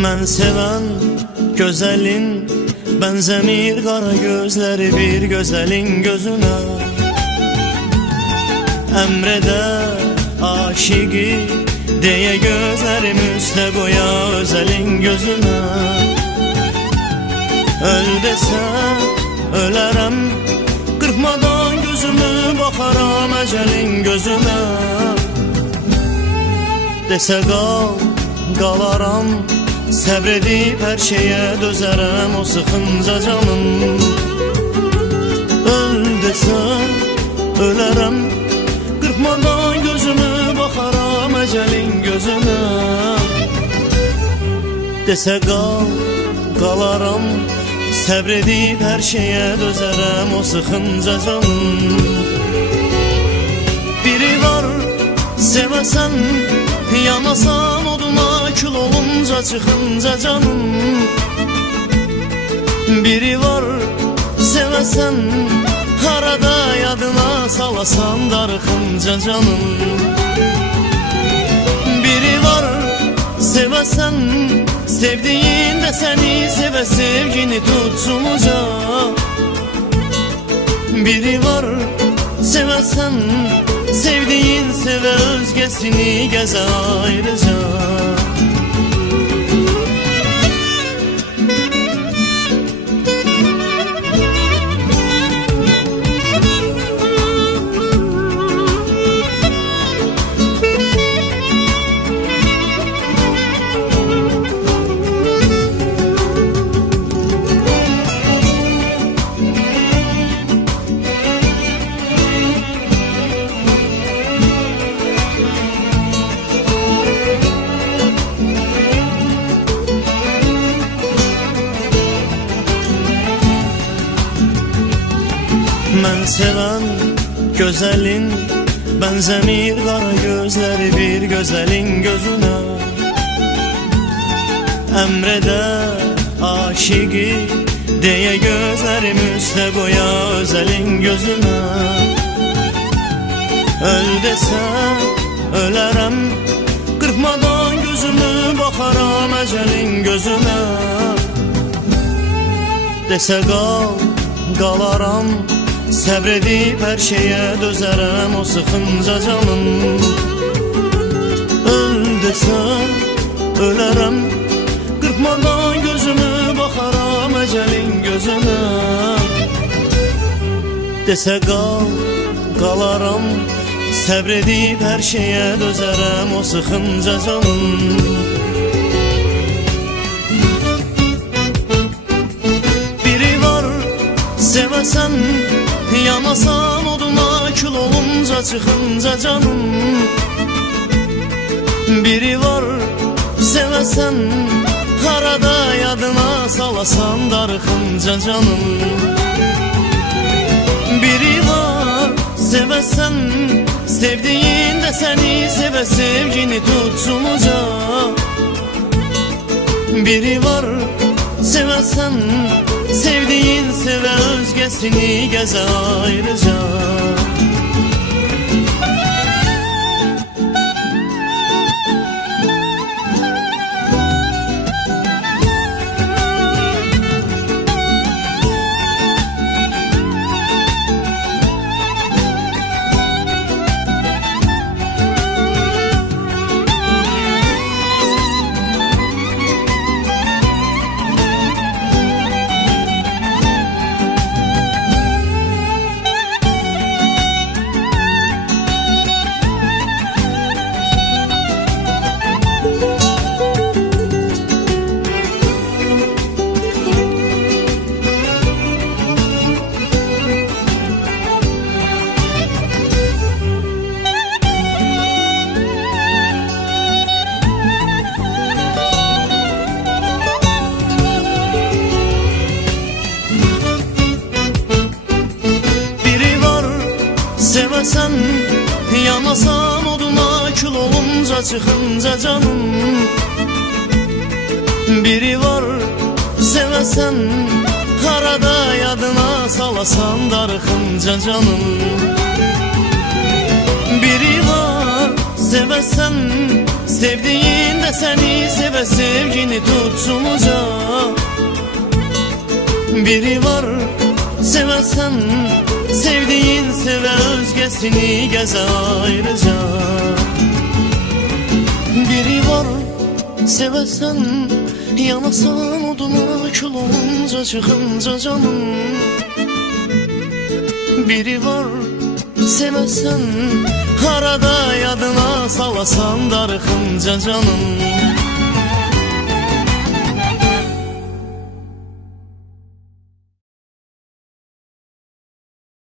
Mən sevən gözəlin bənzəmir qara gözləri bir gözəlin gözünə. Əmrədə aşiqi deyə gözlərim üstə qoya özəlin gözünə. Öl desən ölərəm, qırpmadan gözümü baxaram əcəlin gözünə. Desə qal, qalaram, səbr edib hər şeyə dözərəm o sıxınca canım. Öl desən ölərəm, qırpmadan gözümü baxaram əcəlin gözünə. Desə qal, qalaram, səbr edib hər şeyə dözərəm o sıxınca canım. Biri var sevəsən, yanasan oduna kül olunca çıxınca canım. Biri var sevəsən, harada yadına salasan darıxınca canım. Biri var sevəsən, sevdiğin de səni sevə sevgini tutsun uca. Biri var sevəsən, sevdiğin sevə özgəsini gəzə ayrıca. Mən sevən gözəlin bənzəmir qara gözləri bir gözəlin gözünə. Əmrədə aşiqi deyə gözlərim üstə qoya özəlin gözünə. Öl desən ölərəm, qırpmadan gözümü baxaram əcəlin gözünə. Desə qal, qalaram, səbr edib hər şeyə dözərəm o sıxınca canım. Öl desən ölərəm, qırpmadan gözümü baxaram əcəlin gözünə. Desə qal, qalaram, səbr edib hər şeyə dözərəm o sıxınca canım. Biri var sevəsən, yanasan oduna kül olunca çıxınca canım. Biri var sevəsən, harada yadına salasan darıxınca canım. Biri var sevəsən, sevdiğin de səni sevə sevgini tutsun uca. Biri var sevəsən, sevdiğin sevə özgəsini gəzə ayrıca. sevəsən, yanasan oduna kül olunca çıxınca canım. Biri var sevəsən, harada yadına salasan darıxınca canım. Biri var sevəsən, Sevdiğin de seni seve sevgini tutsun uzak. Biri var sevesen, sevdiğin seve özgesini geze ayrıca. Biri var sevesen, yanasan oduna kül olunca çıkınca canım. Biri var sevesen, arada yadına salasan darıkınca canım.